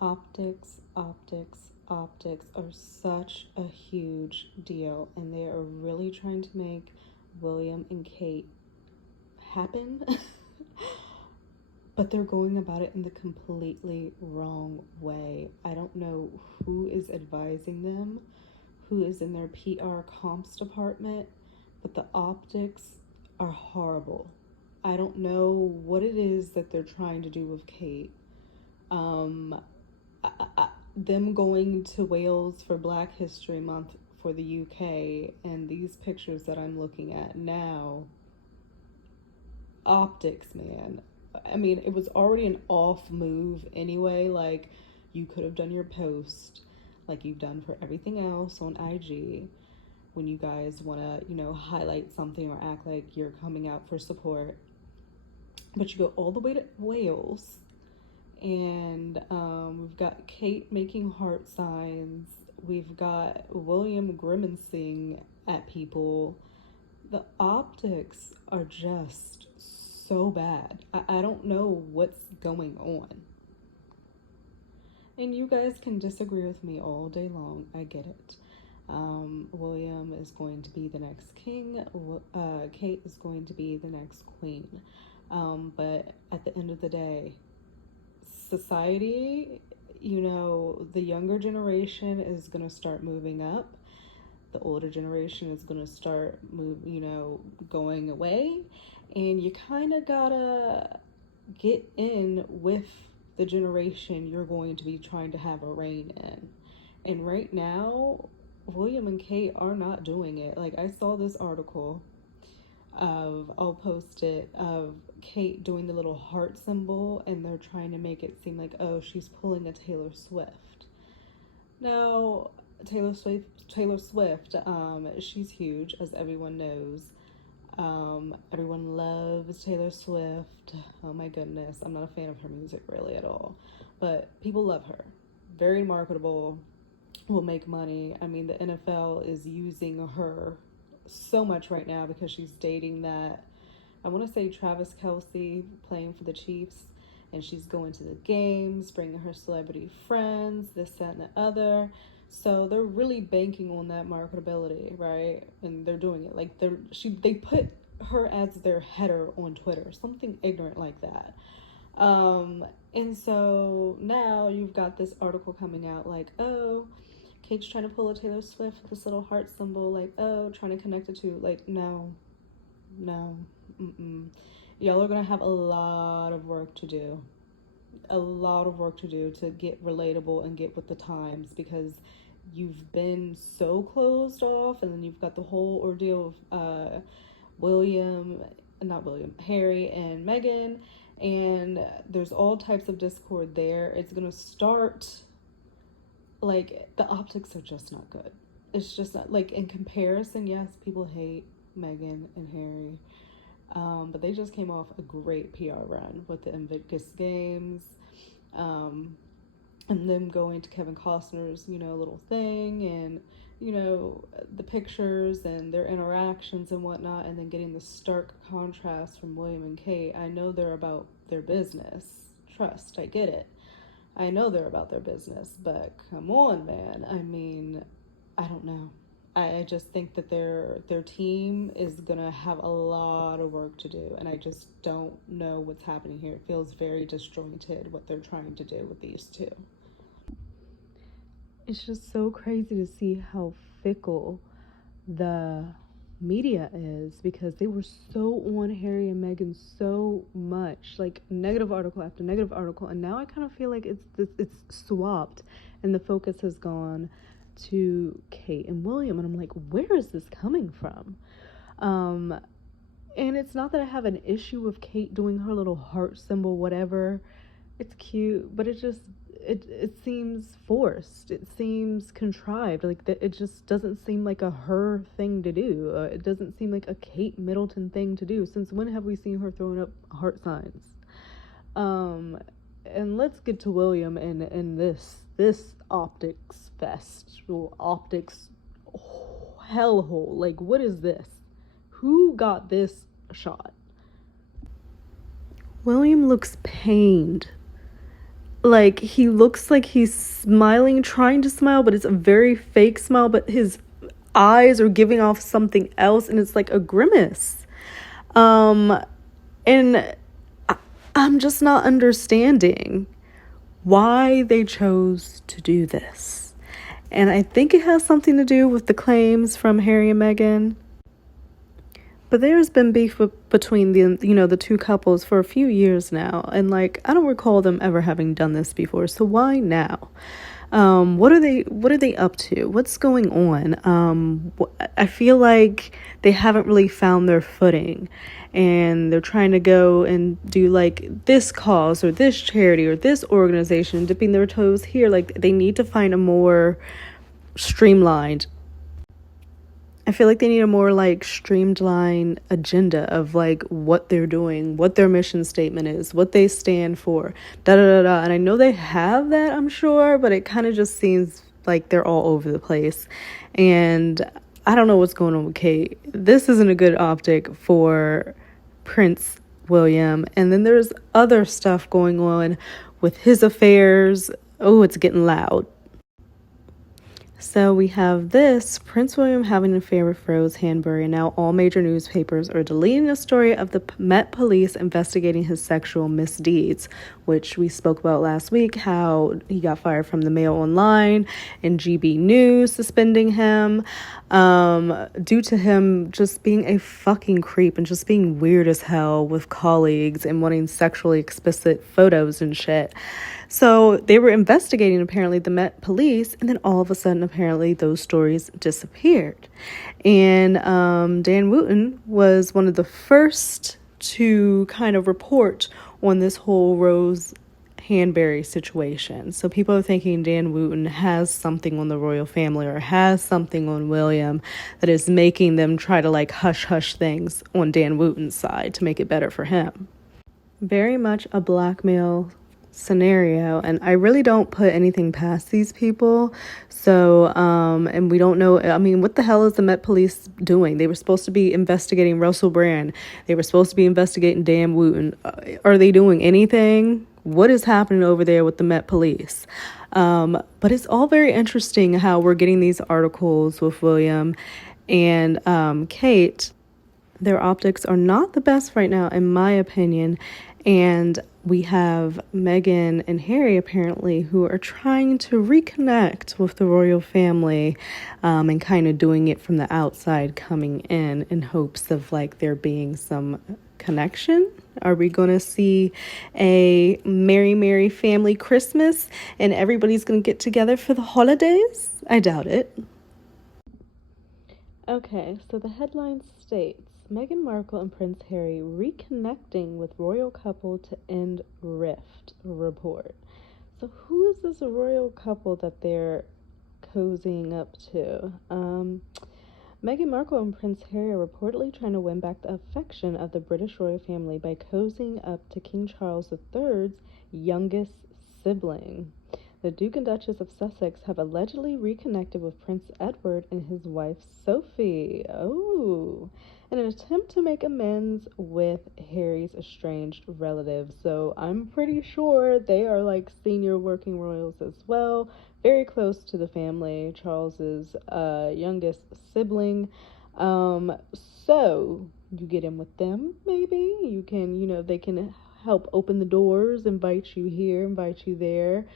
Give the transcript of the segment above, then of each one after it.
Optics are such a huge deal, and they are really trying to make William and Kate happen. But they're going about it in the completely wrong way. I don't know who is advising them, who is in their PR comps department, but the optics are horrible. I don't know what it is that they're trying to do with Kate. Um, them going to Wales for Black History Month for the UK, and these pictures that I'm looking at now, optics, man. I mean, it was already an off move anyway. Like, you could have done your post like you've done for everything else on IG when you guys want to, highlight something or act like you're coming out for support. But you go all the way to Wales, and we've got Kate making heart signs. We've got William grimacing at people. The optics are just so bad. I don't know what's going on. And you guys can disagree with me all day long. I get it. William is going to be the next king. Kate is going to be the next queen. But at the end of the day, society, the younger generation is going to start moving up. The older generation is going to start going away. And you kind of gotta get in with the generation you're going to be trying to have a reign in. And right now, William and Kate are not doing it. Like, I saw this article I'll post it, of Kate doing the little heart symbol, and they're trying to make it seem like, oh, she's pulling a Taylor Swift. Now, Taylor Swift, she's huge, as everyone knows. Everyone loves Taylor Swift. Oh my goodness, I'm not a fan of her music really at all, but people love her. Very marketable, will make money. I mean, the NFL is using her so much right now because she's dating that, I want to say, Travis Kelce, playing for the Chiefs, and she's going to the games, bringing her celebrity friends, this, that, and the other. So they're really banking on that marketability, right? And they're doing it like they put her as their header on Twitter, something ignorant like that. And so now you've got this article coming out like, oh, Kate's trying to pull a Taylor Swift with this little heart symbol, like, oh, trying to connect it to, like, no, y'all are gonna have a lot of work to do. A lot of work to do to get relatable and get with the times, because you've been so closed off, and then you've got the whole ordeal of Harry and Meghan, and there's all types of discord there. It's gonna start, like, the optics are just not good. It's just not, like, in comparison, yes, people hate Meghan and Harry, but they just came off a great PR run with the Invictus Games, and them going to Kevin Costner's, little thing, and, the pictures and their interactions and whatnot, and then getting the stark contrast from William and Kate. I know they're about their business. Trust, I get it. I know they're about their business, but come on, man. I mean, I don't know. I just think that their team is gonna have a lot of work to do, and I just don't know what's happening here. It feels very disjointed what they're trying to do with these two. It's just so crazy to see how fickle the media is, because they were so on Harry and Meghan so much, like negative article after negative article, and now I kind of feel like it's swapped, and the focus has gone to Kate and William, and I'm like, where is this coming from? And it's not that I have an issue with Kate doing her little heart symbol, whatever. It's cute, but it seems forced. It seems contrived. Like, it just doesn't seem like a her thing to do. It doesn't seem like a Kate Middleton thing to do. Since when have we seen her throwing up heart signs? And let's get to William and this optics fest, or optics hellhole. Like, what is this? Who got this shot? William looks pained. like he looks like he's smiling, trying to smile, but it's a very fake smile, but his eyes are giving off something else, and it's like a grimace. um and I'm just not understanding why they chose to do this. And I think it has something to do with the claims from Harry and Meghan. But there's been beef between the two couples for a few years now, and like I don't recall them ever having done this before. So why now? What are they up to? What's going on? I feel like they haven't really found their footing, and they're trying to go and do like this cause or this charity or this organization, dipping their toes here. Like they need to find a more streamlined I feel like they need a more like streamlined agenda of like what they're doing, what their mission statement is, what they stand for, da da da da. And I know they have that, I'm sure, but it kind of just seems like they're all over the place. And I don't know what's going on with Kate. This isn't a good optic for Prince William. And then there's other stuff going on with his affairs. Oh, it's getting loud. So we have this Prince William having an affair with Rose Hanbury, and now all major newspapers are deleting the story of the Met Police investigating his sexual misdeeds, which we spoke about last week, how he got fired from the Mail Online and GB News suspending him due to him just being a fucking creep and just being weird as hell with colleagues and wanting sexually explicit photos and shit. So they were investigating, apparently, the Met Police, and then all of a sudden, apparently, those stories disappeared. And Dan Wooten was one of the first to kind of report on this whole Rose Hanbury situation. So people are thinking Dan Wooten has something on the royal family or has something on William that is making them try to like hush things on Dan Wooten's side to make it better for him. Very much a blackmail scenario, and I really don't put anything past these people. So and we don't know, I mean, what the hell is the Met Police doing? They were supposed to be investigating Russell Brand. They were supposed to be investigating Dan Wooten. Are they doing anything? What is happening over there with the Met Police? But it's all very interesting how we're getting these articles with William and Kate. Their optics are not the best right now, in my opinion. And we have Meghan and Harry, apparently, who are trying to reconnect with the royal family and kind of doing it from the outside, coming in hopes of like there being some connection. Are we going to see a merry family Christmas and everybody's going to get together for the holidays? I doubt it. Okay, so the headline states, Meghan Markle and Prince Harry reconnecting with royal couple to end rift report. So who is this royal couple that they're cozying up to? Meghan Markle and Prince Harry are reportedly trying to win back the affection of the British royal family by cozying up to King Charles III's youngest sibling. The Duke and Duchess of Sussex have allegedly reconnected with Prince Edward and his wife Sophie. Oh, in an attempt to make amends with Harry's estranged relatives. So I'm pretty sure they are like senior working royals as well, very close to the family, Charles's youngest sibling. So you get in with them, maybe you can, they can help open the doors, invite you here, invite you there.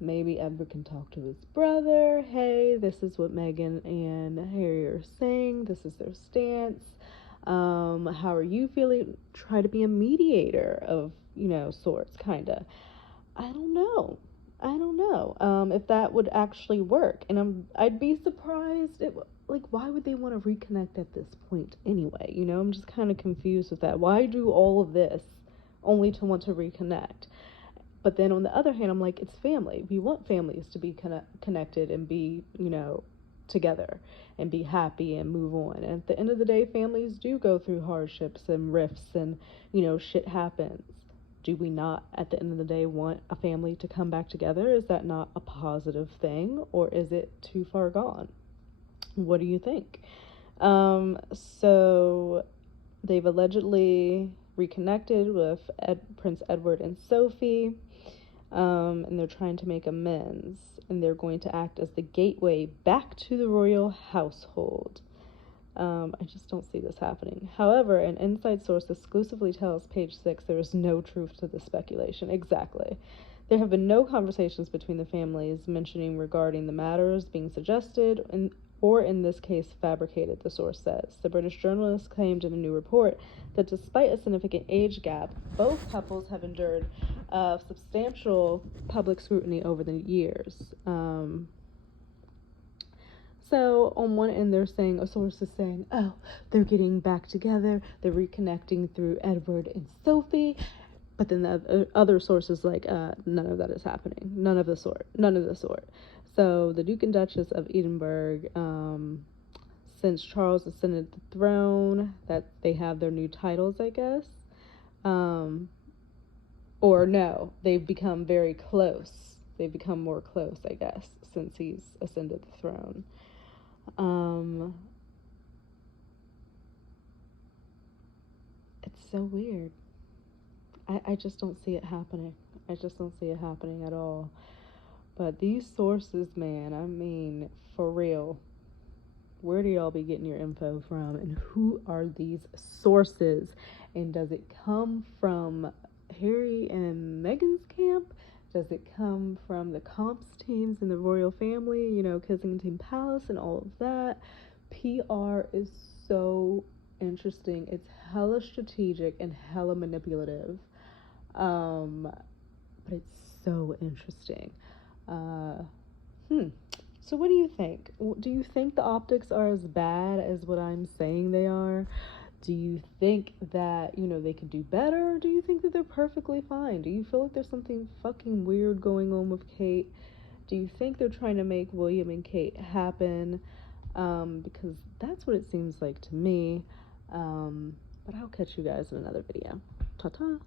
Maybe Edward can talk to his brother. Hey, this is what Meghan and Harry are saying. This is their stance. How are you feeling? Try to be a mediator of, sorts, kind of. I don't know if that would actually work. And I'd be surprised. Why would they want to reconnect at this point anyway? I'm just kind of confused with that. Why do all of this only to want to reconnect? But then on the other hand, I'm like, it's family. We want families to be connected and be, together and be happy and move on. And at the end of the day, families do go through hardships and rifts and, shit happens. Do we not, at the end of the day, want a family to come back together? Is that not a positive thing, or is it too far gone? What do you think? So they've allegedly reconnected with Prince Edward and Sophie. and they're trying to make amends, and they're going to act as the gateway back to the royal household. I just don't see this happening. However, an inside source exclusively tells Page Six there is no truth to this speculation. Exactly. There have been no conversations between the families mentioning regarding the matters being suggested, or in this case fabricated, the source says. The British journalist claimed in a new report that despite a significant age gap, both couples have endured substantial public scrutiny over the years. So on one end, they're saying, a source is saying, oh, they're getting back together, they're reconnecting through Edward and Sophie. But then the other sources like, none of that is happening. None of the sort. So the Duke and Duchess of Edinburgh, since Charles ascended the throne, that they have their new titles, I guess. Or no, they've become very close. They've become more close, I guess, since he's ascended the throne. It's so weird. I just don't see it happening. I just don't see it happening at all. But these sources, man, I mean, for real, where do y'all be getting your info from? And who are these sources? And does it come from Harry and Meghan's camp? Does it come from the comps teams and the royal family, you know, Kensington Palace and all of that? PR is so interesting. It's hella strategic and hella manipulative. But it's so interesting. So what do you think? Do you think the optics are as bad as what I'm saying they are? Do you think that, you know, they could do better? Or do you think that they're perfectly fine? Do you feel like there's something fucking weird going on with Kate? Do you think they're trying to make William and Kate happen? Because that's what it seems like to me. But I'll catch you guys in another video. Ta-ta!